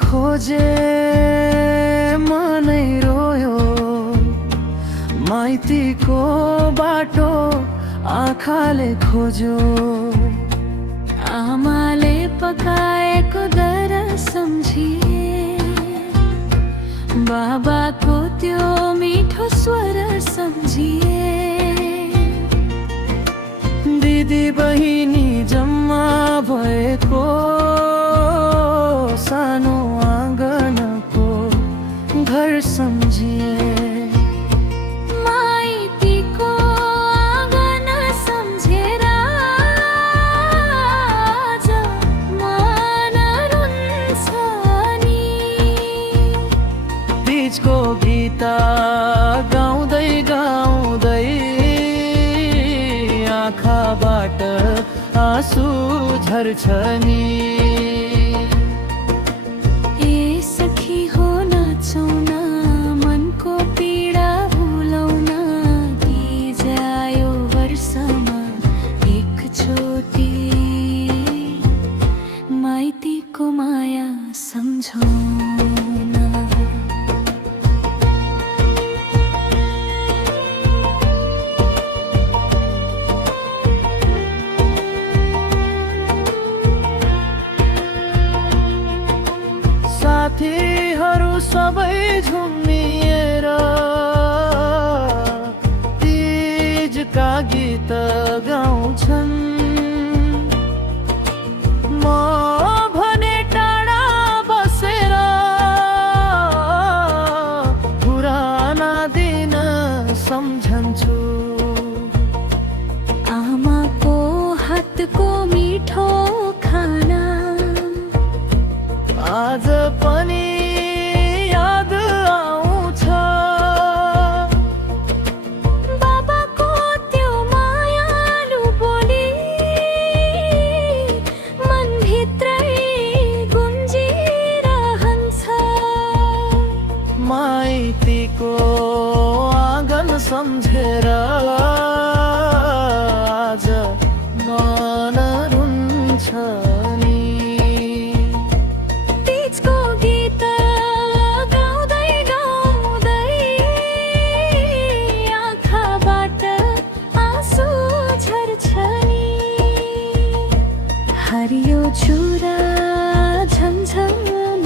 खोजे मनै रोयो, माइतीको बाटो आँखाले खोज्यो। आमाले पकाएको दर सम्झिए, बाबाको त्यो मिठो स्वर सम्झिए। दिदी बहिनी जम्मा भएको सानो आँगनको घर सम्झिए। माइतीको आँगन सम्झेर आज मन रुन्छ नि। तीजको गीत गाउँदै गाउँदै आँखाबाट आँसु झर्छ नि। ए सखी हो नाचौँ न, मनको पीडा भुलौँ न। तीज आयो वर्षमा एकचोटि, माइतीको माया सम्झौँ न। साथीहरू सबै झुम्मिएर तीजका गीत गाउँछन्। म भने टाढा बसेर पुराना दिन सम्झन्छु। आमाको हातको मिठो खाना आज पनि याद आउँछ। बाबाको त्यो मायालु बोली मनभित्रै गुन्जिरहन्छ। माइतीको आँगन सम्झेर आज मन रुन्छ नि। तीजको गीत गाउँदै गाउँदै आँखाबाट आँसु झर्छ नि। हरियो चुरा झन्झन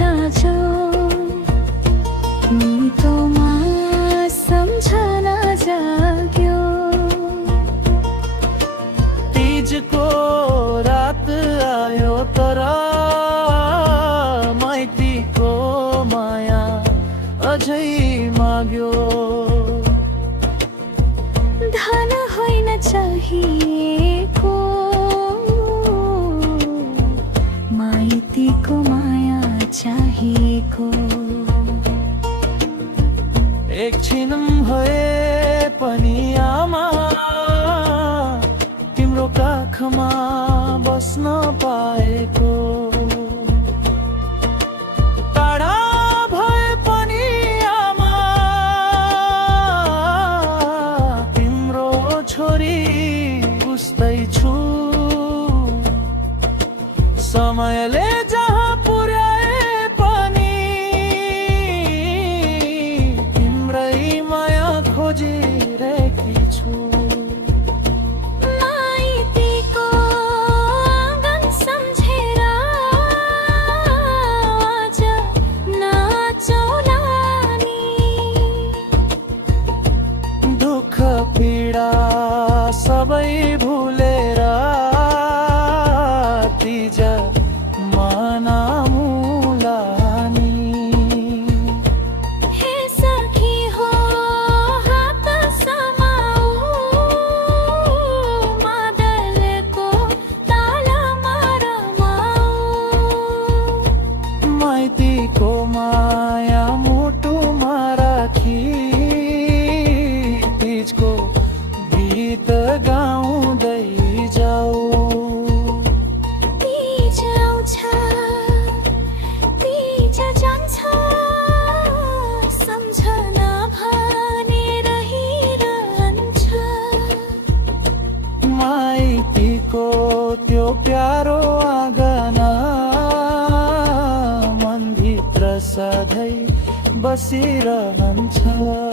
नाचो, मितोमा सम्झना जाग्यो। तीजको रात आयो तर माइतीको माया अझै माग्यो। धन होइन चाहिएको, माइतीको माया चाहिएको। एकछिन भए पनि आमा तिम्रो काखमा बस्न पाएको। टाढा भए पनि आमा तिम्रो छोरी बुझ्दैछु। समयले जहाँ पुर्याए पनि तिम्रै माया खोजिरहेकी छु। माइतीको आँगन सम्झेर आज नाचौँ नानी। दुःख पीडा सबै भुलेर तीज मनाउला नि। हे सखी हो हात समाऊ, मादलको तालमा रमाऊ। माइतीको माया मुटुमा राखी तीजको गीत गाउँदै बसिरहन्छ।